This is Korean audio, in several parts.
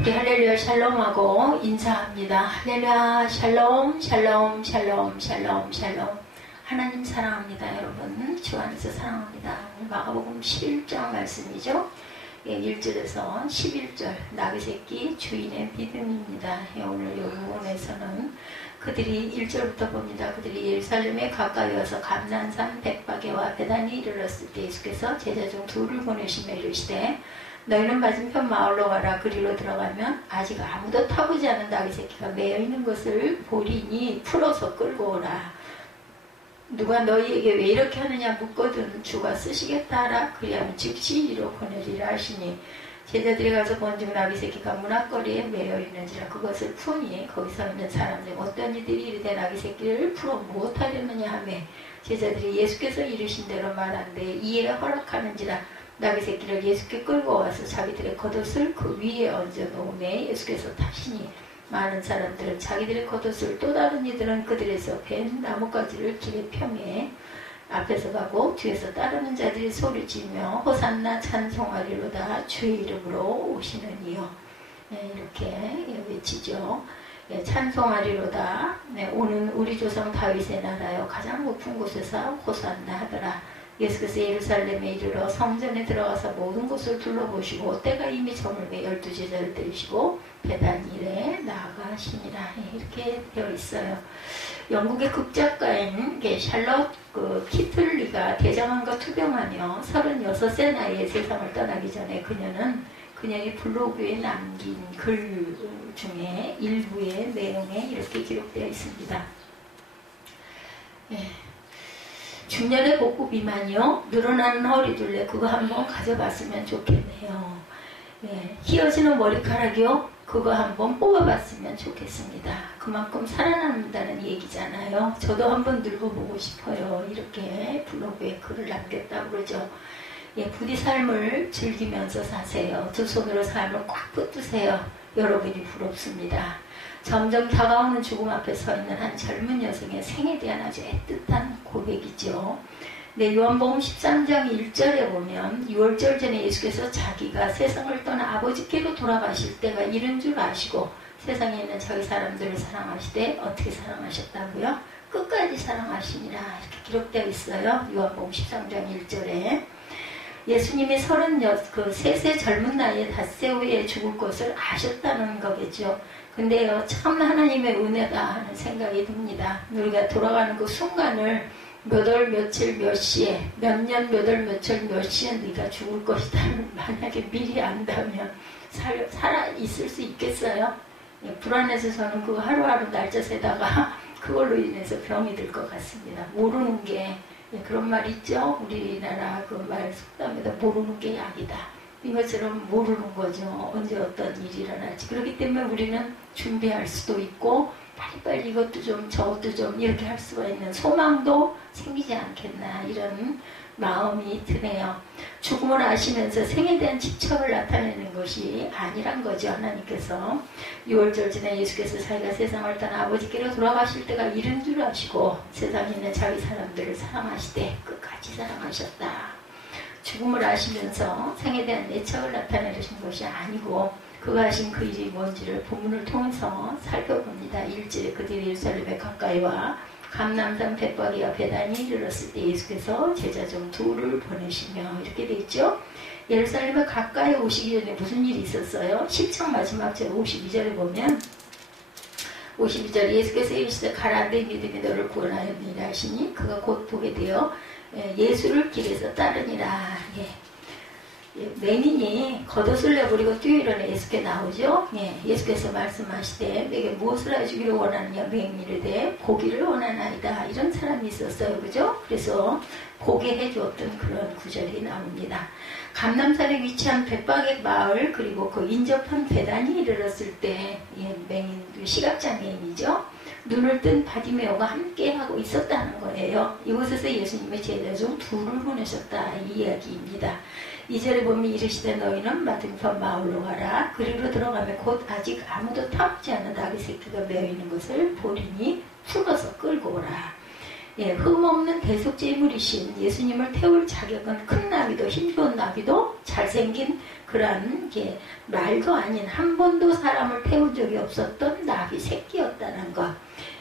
우리 할렐루야 샬롬하고 인사합니다. 할렐루야 샬롬 샬롬 샬롬 샬롬 샬롬. 하나님 사랑합니다. 여러분 주 안에서 사랑합니다. 오늘 마가복음 11장 말씀이죠. 1절에서 11절 나귀 새끼 주인의 믿음입니다. 오늘 이 부분에서는 그들이 1절부터 봅니다. 그들이 예루살렘에 가까이 와서 감난산 벳바게와 베다니 이르렀을 때 예수께서 제자 중 둘을 보내시며 이르시되 너희는 맞은편 마을로 가라. 그리로 들어가면 아직 아무도 타보지 않은 나귀 새끼가 매여 있는 것을 보리니 풀어서 끌고 오라. 누가 너희에게 왜 이렇게 하느냐 묻거든 주가 쓰시겠다 하라. 그리하면 즉시 이로 보내리라 하시니 제자들이 가서 본즉 나귀 새끼가 문 앞거리에 매여 있는지라. 그것을 푸니 거기서 있는 사람들 어떤 이들이 이르되 나귀 새끼를 풀어 무엇하려느냐 하며 제자들이 예수께서 이르신 대로 말한데 이에 허락하는지라. 나귀 새끼를 예수께 끌고 와서 자기들의 겉옷을 그 위에 얹어 놓으매 예수께서 타시니 많은 사람들은 자기들의 겉옷을 또 다른 이들은 그들에서 벤 나뭇가지를 길에 펴매 앞에서 가고 뒤에서 따르는 자들이 소리치며 호산나 찬송하리로다 주의 이름으로 오시는 이여. 이렇게 외치죠. 찬송하리로다. 오는 우리 조상 다윗의 나라여 가장 높은 곳에서 호산나 하더라. 예수께서 예루살렘에 이르러 성전에 들어가서 모든 곳을 둘러보시고 때가 이미 저물매 12제자를 데리시고 베다니에 나아가시니라. 이렇게 되어 있어요. 영국의 극작가인 샬럿 키틀리가 대장암과 투병하며 36세 나이에 세상을 떠나기 전에 그녀의 블로그에 남긴 글 중에 일부의 내용에 이렇게 기록되어 있습니다. 중년의 복부 비만이요. 늘어나는 허리둘레 그거 한번 가져봤으면 좋겠네요. 휘어지는 머리카락이요. 그거 한번 뽑아봤으면 좋겠습니다. 그만큼 살아남는다는 얘기잖아요. 저도 한번 늙어보고 싶어요. 이렇게 블로그에 글을 남겼다고 그러죠. 부디 삶을 즐기면서 사세요. 두 손으로 삶을 꽉 붙드세요. 여러분이 부럽습니다. 점점 다가오는 죽음 앞에 서 있는 한 젊은 여성의 생에 대한 아주 애틋한 고백이죠. 요한복음 13장 1절에 보면 6월절 전에 예수께서 자기가 세상을 떠나 아버지께로 돌아가실 때가 이른 줄 아시고 세상에 있는 자기 사람들을 사랑하시되 어떻게 사랑하셨다고요? 끝까지 사랑하시니라. 이렇게 기록되어 있어요. 요한복음 13장 1절에. 예수님이 33세 젊은 나이에 닷새 후에 죽을 것을 아셨다는 거겠죠. 근데요, 참 하나님의 은혜다 하는 생각이 듭니다. 우리가 돌아가는 그 순간을 몇 월 며칠 몇 시에 몇 년 몇 월 며칠 몇 시에 네가 죽을 것이다 만약에 미리 안다면 살아 있을 수 있겠어요? 불안해서 저는 그 하루하루 날짜 세다가 그걸로 인해서 병이 들 것 같습니다. 모르는 게 그런 말 있죠? 우리나라 그 말 속담에도 모르는 게 약이다. 이것처럼 모르는 거죠. 언제 어떤 일이 일어날지. 그렇기 때문에 우리는 준비할 수도 있고 빨리빨리 이것도 좀 저것도 좀 이렇게 할 수가 있는 소망도 생기지 않겠나 이런 마음이 드네요. 죽음을 아시면서 생에 대한 집착을 나타내는 것이 아니란 거죠. 하나님께서 6월절 전에 예수께서 자기가 세상을 떠나 아버지께로 돌아가실 때가 이른 줄 아시고 세상에 있는 자기 사람들을 사랑하시되 끝까지 사랑하셨다. 죽음을 아시면서 생에 대한 애착을 나타내신 것이 아니고 그가 하신 그 일이 뭔지를 본문을 통해서 살펴봅니다. 1절에 그들이 예루살렘에 가까이 와 감남산 벳바게와 베다니 이르렀을 때 예수께서 제자 중 둘을 보내시며 이렇게 되어 있죠. 예루살렘에 가까이 오시기 전에 무슨 일이 있었어요? 10장 마지막 절 52절에 보면 52절 예수께서 이르시되 가라 내 믿음이 너를 구원하였느니라 하시니 그가 곧 보게 되어 예수를 길에서 따르니라. 맹인이 겉옷을 내버리고 뛰어일어나 예수께 나오죠. 예수께서 말씀하시되 내게 무엇을 해주기를 원하느냐 맹인이르되 보기를 원하나이다. 이런 사람이 있었어요. 그죠? 그래서 보게 해주었던 그런 구절이 나옵니다. 감남산에 위치한 벳바게 마을 그리고 그 인접한 베다니 이르렀을 때 맹인 시각장애인이죠. 눈을 뜬 바디메오가 함께하고 있었다는 거예요. 이곳에서 예수님의 제자 중 둘을 보내셨다 이 이야기입니다. 2절에 보면 이르시되 너희는 맞은편 마을로 가라. 그리로 들어가면 곧 아직 아무도 타보지 않은 나귀 새끼가 매어 있는 것을 보리니 풀어서 끌고 오라. 예, 흠없는 대속제물이신 예수님을 태울 자격은 큰 나비도 힘 좋은 나비도 잘생긴 그런 게 말도 아닌 한 번도 사람을 태운 적이 없었던 나비 새끼였다는 것.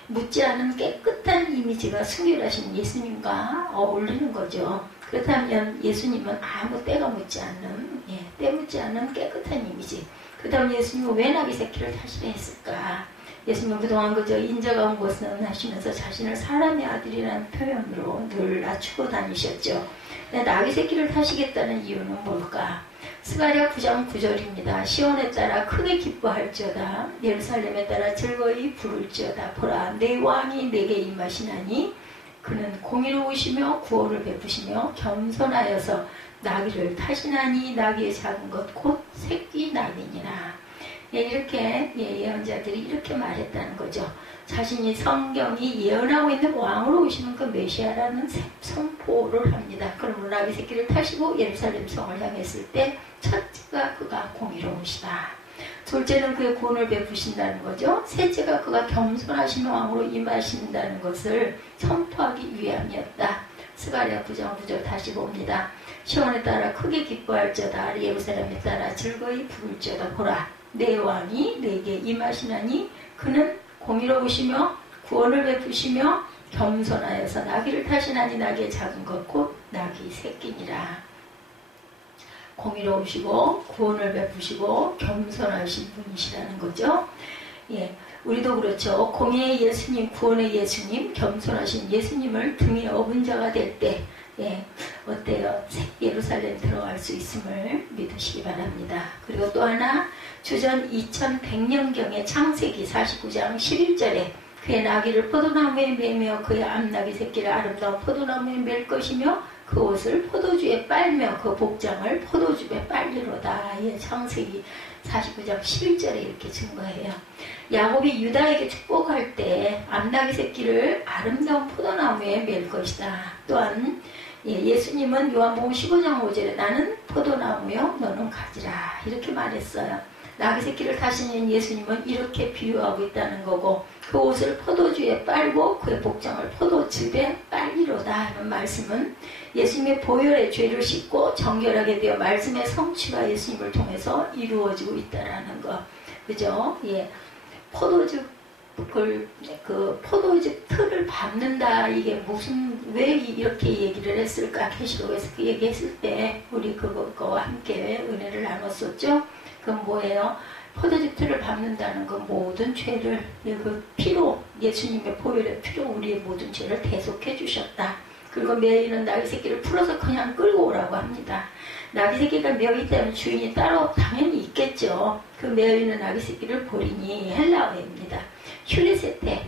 묻지 않은 깨끗한 이미지가 순결하신 예수님과 어울리는 거죠. 그렇다면 예수님은 아무 때가 묻지 않는, 때 묻지 않는 깨끗한 이미지. 그 다음 예수님은 왜 나비 새끼를 타시려 했을까? 예수님은 그동안 그저 인자가 온 것은 하시면서 자신을 사람의 아들이라는 표현으로 늘 낮추고 다니셨죠. 나비 새끼를 타시겠다는 이유는 뭘까? 스가랴 9장 9절입니다. 시온에 따라 크게 기뻐할지어다. 예루살렘에 따라 즐거이 부를지어다. 보라, 내 왕이 내게 임하시나니 그는 공의로우시며 구원을 베푸시며 겸손하여서 나귀를 타시나니 나귀의 작은 것 곧 새끼 나귀니라. 이렇게 예언자들이 이렇게 말했다는 거죠. 자신이 성경이 예언하고 있는 왕으로 오시는 그 메시아라는 선포를 합니다. 그러므로 나귀 새끼를 타시고 예루살렘 성을 향했을 때 첫째가 그가 공의로우시다. 둘째는 그의 구원을 베푸신다는 거죠. 셋째가 그가 겸손하신 왕으로 임하신다는 것을 선포하기 위함이었다. 스가랴 9장 9절 다시 봅니다. 시온에 따라 크게 기뻐할지어다. 예루살렘에 따라 즐거이 부를지어다. 보라, 내 왕이 내게 임하시나니 그는 공의로우시며 구원을 베푸시며 겸손하여서 나귀를 타시나니 나귀의 작은 것 곧 나귀 새끼니라. 공의로우시고 구원을 베푸시고 겸손하신 분이시라는 거죠. 예, 우리도 그렇죠. 공의의 예수님, 구원의 예수님, 겸손하신 예수님을 등에 업은 자가 될 때 어때요? 예루살렘 들어갈 수 있음을 믿으시기 바랍니다. 그리고 또 하나 주전 2100년경의 창세기 49장 11절에 그의 나귀를 포도나무에 매며 그의 암나귀 새끼를 아름다운 포도나무에 맬 것이며 그 옷을 포도주에 빨며 그 복장을 포도주에 빨리로다. 창세기 49장 11절에 이렇게 증거해요. 야곱이 유다에게 축복할 때 암나귀 새끼를 아름다운 포도나무에 맬 것이다. 또한 예수님은 요한복음 15장 5절에 나는 포도나무요 너는 가지라 이렇게 말했어요. 나귀 새끼를 타시는 예수님은 이렇게 비유하고 있다는 거고 그 옷을 포도주에 빨고 그의 복장을 포도즙에 빨리로다 하는 말씀은 예수님의 보혈의 죄를 씻고 정결하게 되어 말씀의 성취가 예수님을 통해서 이루어지고 있다라는 거. 그죠? 포도즙 포도즙 틀을 밟는다. 이게 왜 이렇게 얘기를 했을까? 계시록에서 그 얘기했을 때 우리 그거와 함께 은혜를 나눴었죠. 그건 뭐예요? 포도즙 틀을 밟는다는 건 모든 죄를 그 피로 예수님의 보혈의 피로 우리의 모든 죄를 대속해 주셨다. 그리고 매이는 나귀 새끼를 풀어서 그냥 끌고 오라고 합니다. 나귀 새끼가 매어 있다면 주인이 따로 당연히 있겠죠. 그 매어 있는 나귀 새끼를 보리니 헬라어입니다. 슐레세테,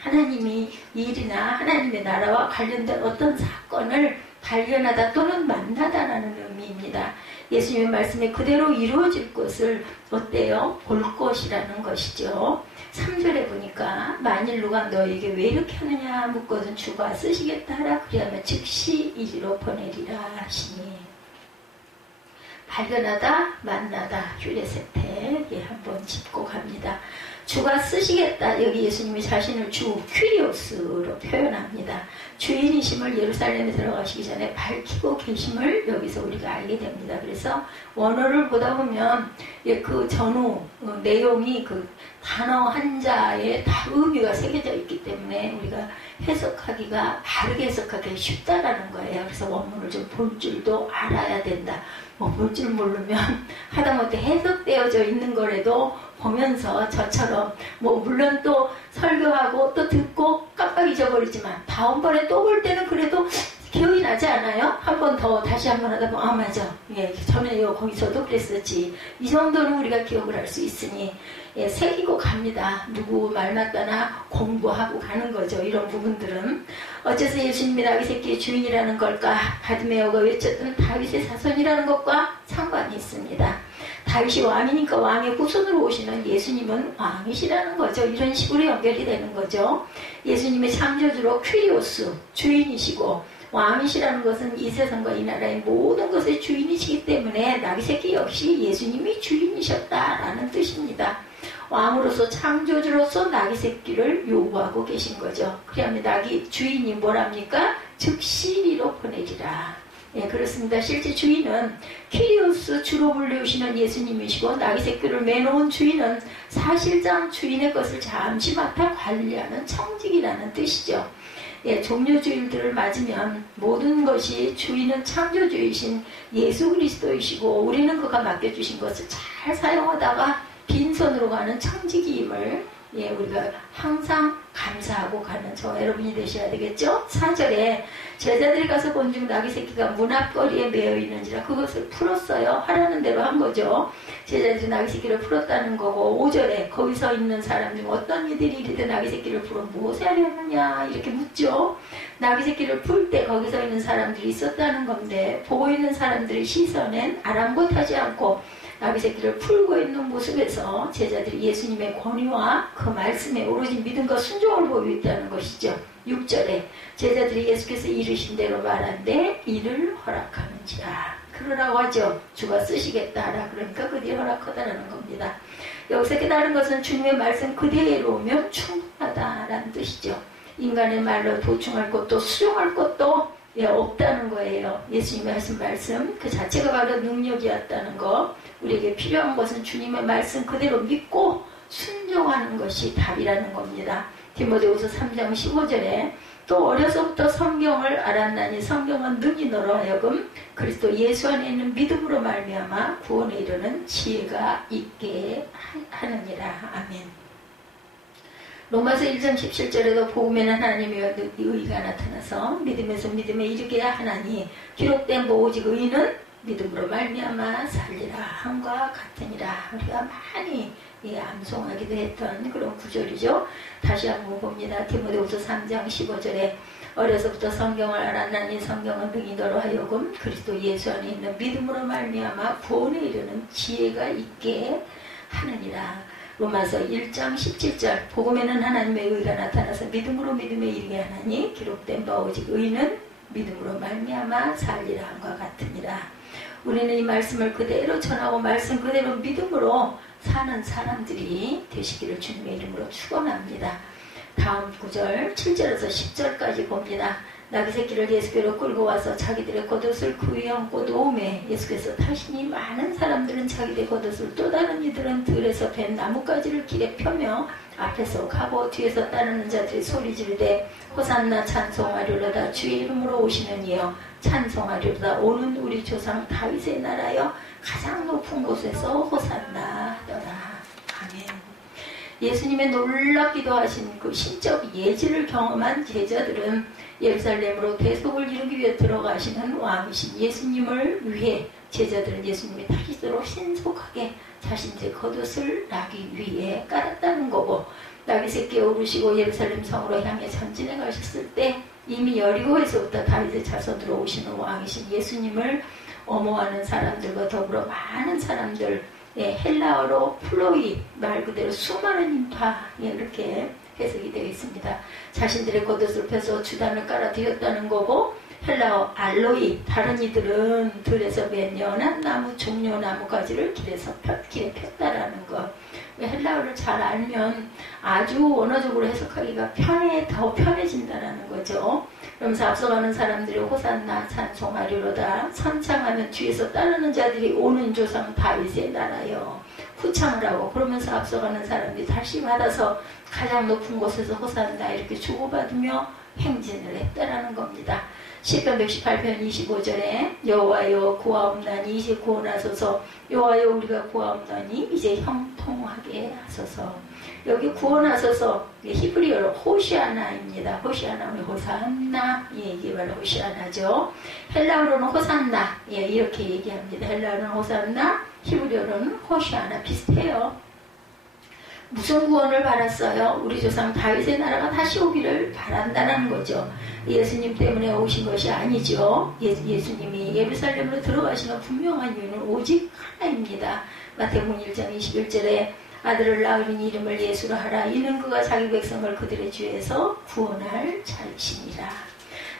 하나님이 일이나 하나님의 나라와 관련된 어떤 사건을 발견하다 또는 만나다라는 의미입니다. 예수님의 말씀에 그대로 이루어질 것을 어때요? 볼 것이라는 것이죠. 3절에 보니까 만일 누가 너에게 왜 이렇게 하느냐 묻거든 주가 쓰시겠다 하라 그리하면 즉시 이리로 보내리라 하시니 발견하다 만나다 휴레세테 한번 짚고 갑니다. 주가 쓰시겠다. 여기 예수님이 자신을 주 퀴리오스로 표현합니다. 주인이심을 예루살렘에 들어가시기 전에 밝히고 계심을 여기서 우리가 알게 됩니다. 그래서 원어를 보다 보면 그 전후 내용이 그 단어 한자에 다 의미가 새겨져 있기 때문에 우리가 해석하기가 바르게 해석하기 쉽다라는 거예요. 그래서 원문을 좀 볼 줄도 알아야 된다. 볼 줄 모르면 하다못해 해석되어져 있는 거라도 보면서 저처럼 물론 또 설교하고 또 듣고 깜빡 잊어버리지만 다음번에 또 볼 때는 그래도 기억이 나지 않아요? 한 번 더 다시 한 번 하다 보면 맞아. 전에 거기서도 그랬었지. 이 정도는 우리가 기억을 할 수 있으니 새기고 갑니다. 누구 말 맞다나 공부하고 가는 거죠. 이런 부분들은 어째서 예수님이 나귀 새끼의 주인이라는 걸까? 바드메오가 외쳤던 다윗의 자손이라는 것과 상관이 있습니다. 다윗이 왕이니까 왕의 후손으로 오시는 예수님은 왕이시라는 거죠. 이런 식으로 연결이 되는 거죠. 예수님의 창조주로 퀴리오스 주인이시고 왕이시라는 것은 이 세상과 이 나라의 모든 것의 주인이시기 때문에 나귀 새끼 역시 예수님이 주인이셨다라는 뜻입니다. 왕으로서 창조주로서 낙이 새끼를 요구하고 계신 거죠. 그러면 낙이 주인이 뭐랍니까? 즉시리로 보내리라. 예, 그렇습니다. 실제 주인은 키리오스 주로 불리우시는 예수님이시고 낙이 새끼를 매놓은 주인은 사실상 주인의 것을 잠시 맡아 관리하는 청직이라는 뜻이죠. 예, 종료주일들을 맞으면 모든 것이 주인은 창조주이신 예수 그리스도이시고 우리는 그가 맡겨주신 것을 잘 사용하다가 빈손으로 가는 청지기임을 예, 우리가 항상 감사하고 가는 저 여러분이 되셔야 되겠죠? 4절에 제자들이 가서 본즉 낙이 새끼가 문 앞거리에 매여 있는지라 그것을 풀었어요. 하라는 대로 한 거죠. 제자들이 낙이 새끼를 풀었다는 거고 5절에 거기서 있는 사람 중 어떤 이들이 이르되 낙이 새끼를 풀어 무엇에 하려느냐 이렇게 묻죠. 낙이 새끼를 풀 때 거기서 있는 사람들이 있었다는 건데 보고 있는 사람들의 시선엔 아랑곳하지 않고 낙이 새끼를 풀고 있는 모습에서 제자들이 예수님의 권위와 그 말씀에 오로지 믿음과 순종을 보이고 있다는 것이죠. 6절에 제자들이 예수께서 이르신 대로 말한데 이를 허락하는지라 그러라고 하죠. 주가 쓰시겠다 하라. 그러니까 그들이 허락하다라는 겁니다. 여기서 깨달은 것은 주님의 말씀 그대로면 충분하다라는 뜻이죠. 인간의 말로 도충할 것도 수용할 것도 없다는 거예요. 예수님이 하신 말씀 그 자체가 바로 능력이었다는 거. 우리에게 필요한 것은 주님의 말씀 그대로 믿고 순종하는 것이 답이라는 겁니다. 디모데후서 3장 15절에 또 어려서부터 성경을 알았나니 성경은 능히 너로 하여금 그리스도 예수 안에 있는 믿음으로 말미암아 구원에 이르는 지혜가 있게 하느니라. 아멘. 로마서 1장 17절에도 복음에는 하나님의 의가 나타나서 믿음에서 믿음에 이르게 하나니 기록된 오직 의는 믿음으로 말미암아 살리라 함과 같으니라. 우리가 많이 암송하기도 했던 그런 구절이죠. 다시 한번 봅니다. 디모데후서 3장 15절에 어려서부터 성경을 알았나니 성경은 능히 너로 하여금 그리스도 예수 안에 있는 믿음으로 말미암아 구원에 이르는 지혜가 있게 하느니라. 로마서 1장 17절 복음에는 하나님의 의가 나타나서 믿음으로 믿음에 이르게 하나니 기록된 바 오직 의는 믿음으로 말미암아 살리라 함과 같으니라. 우리는 이 말씀을 그대로 전하고 말씀 그대로 믿음으로 사는 사람들이 되시기를 주님의 이름으로 축원합니다. 다음 구절 7절에서 10절까지 봅니다. 낙이 새끼를 예수께로 끌고 와서 자기들의 겉옷을 그 위에 얹고 놓음에 예수께서 타시니 많은 사람들은 자기들의 겉옷을 또 다른 이들은 들에서 벤 나뭇가지를 길에 펴며 앞에서 가고 뒤에서 따르는 자들이 소리 지르되 호산나 찬송하리로다 주의 이름으로 오시는 이여 찬송하리로다 오는 우리 조상 다윗의 나라여 가장 높은 곳에서 호산나 하더라. 아멘. 예수님의 놀랍기도 하신 그 신적 예지를 경험한 제자들은 예루살렘으로 대속을 이루기 위해 들어가시는 왕이신 예수님을 위해 제자들은 예수님이 타시도록 신속하게 자신들의 겉옷을 나기 위해 깔았다는 거고 낙이 새끼에 오르시고 예루살렘 성으로 향해 전진해 가셨을 때 이미 여리고에서부터 다윗의 자손으로 오시는 왕이신 예수님을 엄호하는 사람들과 더불어 많은 사람들 헬라어로 플로이 말 그대로 수많은 인파 이렇게 해석이 되어 있습니다. 자신들의 겉옷을 펴서 주단을 깔아드렸다는 거고 헬라어 알로이 다른 이들은 들에서 맨 연한 나무 종려나무 가지를 길에 폈다라는 것. 헬라어를 잘 알면 아주 원어적으로 해석하기가 더 편해진다라는 거죠. 그러면서 앞서가는 사람들이 호산나 찬송하리로다 선창하면 뒤에서 따르는 자들이 오는 조상 다윗의 나라여 후창을 하고 그러면서 앞서가는 사람들이 다시 받아서 가장 높은 곳에서 호산나 이렇게 주고받으며 행진을 했다라는 겁니다. 시편 118편 25절에 여호와여 구하옵나니 이제 구원하소서 여호와여 우리가 구하옵나니 이제 형통하게 하소서. 여기 구원하소서 히브리어로 호시아나입니다. 호시아나 호산나 이게 바로 호시아나죠. 헬라어로는 호산나 이렇게 얘기합니다. 헬라어로는 호산나 히브리어로는 호시아나 비슷해요. 무슨 구원을 받았어요? 우리 조상 다윗의 나라가 다시 오기를 바란다는 거죠. 예수님 때문에 오신 것이 아니죠. 예수님이 예루살렘으로 들어가시는 분명한 이유는 오직 하나입니다. 마태복음 1장 21절에 아들을 낳으니 이름을 예수로 하라. 이는 그가 자기 백성을 그들의 죄에서 구원할 자이시니라.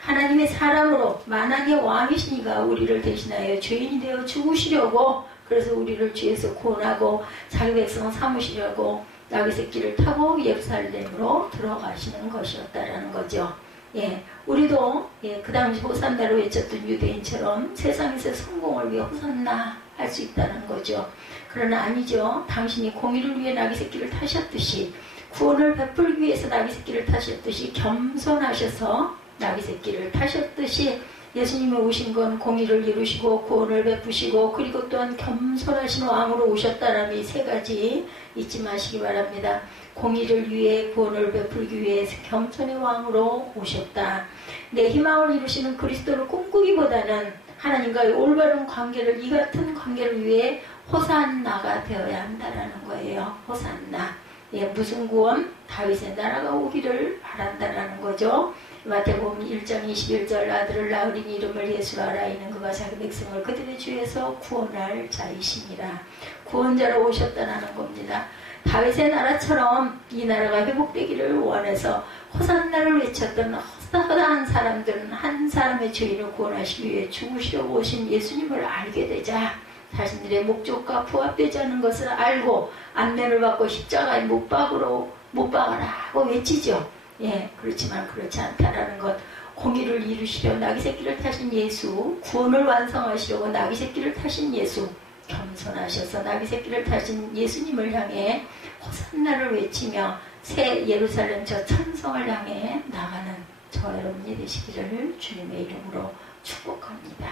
하나님의 사람으로 만왕의 왕이시니가 우리를 대신하여 죄인이 되어 죽으시려고 그래서 우리를 죄에서 구원하고 자기 백성을 삼으시려고 나귀 새끼를 타고 예루살렘으로 들어가시는 것이었다라는 거죠. 예, 우리도 그 당시 호산나를 외쳤던 유대인처럼 세상에서 성공을 위해 호산나 할 수 있다는 거죠. 그러나 아니죠. 당신이 공의를 위해 나귀 새끼를 타셨듯이, 구원을 베풀기 위해서 나귀 새끼를 타셨듯이, 겸손하셔서 나귀 새끼를 타셨듯이, 예수님이 오신 건 공의를 이루시고 구원을 베푸시고 그리고 또한 겸손하신 왕으로 오셨다라는 이 세 가지 잊지 마시기 바랍니다. 공의를 위해 구원을 베풀기 위해서 겸손의 왕으로 오셨다. 내 희망을 이루시는 그리스도를 꿈꾸기보다는 하나님과의 올바른 관계를, 이 같은 관계를 위해 호산나가 되어야 한다라는 거예요. 호산나. 예, 무슨 구원? 다윗의 나라가 오기를 바란다라는 거죠. 마태복음 1장 21절 아들을 낳으리니 이름을 예수라 하라. 이는 그가 자기 백성을 그들의 죄에서 구원할 자이시니라. 구원자로 오셨다는 겁니다. 다윗의 나라처럼 이 나라가 회복되기를 원해서 호산나를 외쳤던 허다한 사람들은 한 사람의 죄인을 구원하시기 위해 죽으시려고 오신 예수님을 알게 되자 자신들의 목적과 부합되지 않는 것을 알고 안면을 받고 십자가에 못 박으라고 외치죠. 예, 그렇지만 그렇지 않다라는 것. 공의를 이루시려 나귀 새끼를 타신 예수, 구원을 완성하시려고 나귀 새끼를 타신 예수, 겸손하셔서 나귀 새끼를 타신 예수님을 향해 호산나를 외치며 새 예루살렘 저 천성을 향해 나가는 저와 여러분이 되시기를 주님의 이름으로 축복합니다.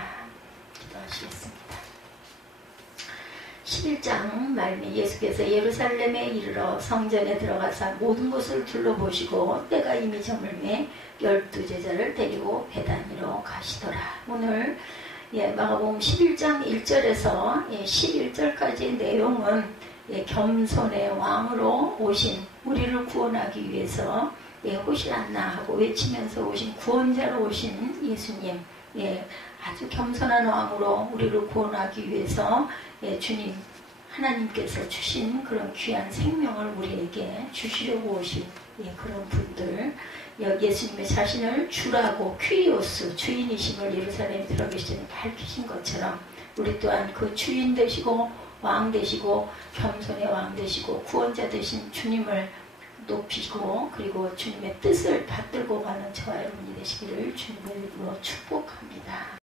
기도하시겠습니다. 11장 말미 예수께서 예루살렘에 이르러 성전에 들어가서 모든 곳을 둘러보시고 때가 이미 저물매 12제자를 데리고 베다니로 가시더라. 오늘 마가복음 11장 1절에서 11절까지의 내용은 겸손의 왕으로 오신, 우리를 구원하기 위해서 호시안나 하고 외치면서 오신, 구원자로 오신 예수님, 아주 겸손한 왕으로 우리를 구원하기 위해서 주님 하나님께서 주신 그런 귀한 생명을 우리에게 주시려고 오신 그런 분들, 예수님의 자신을 주라고 퀴리오스, 주인이심을 예루살렘에 들어 계시니 밝히신 것처럼 우리 또한 그 주인 되시고 왕 되시고 겸손의 왕 되시고 구원자 되신 주님을 높이고 그리고 주님의 뜻을 받들고 가는 저와 여러분이 되시기를 주님의 이름으로 축복합니다.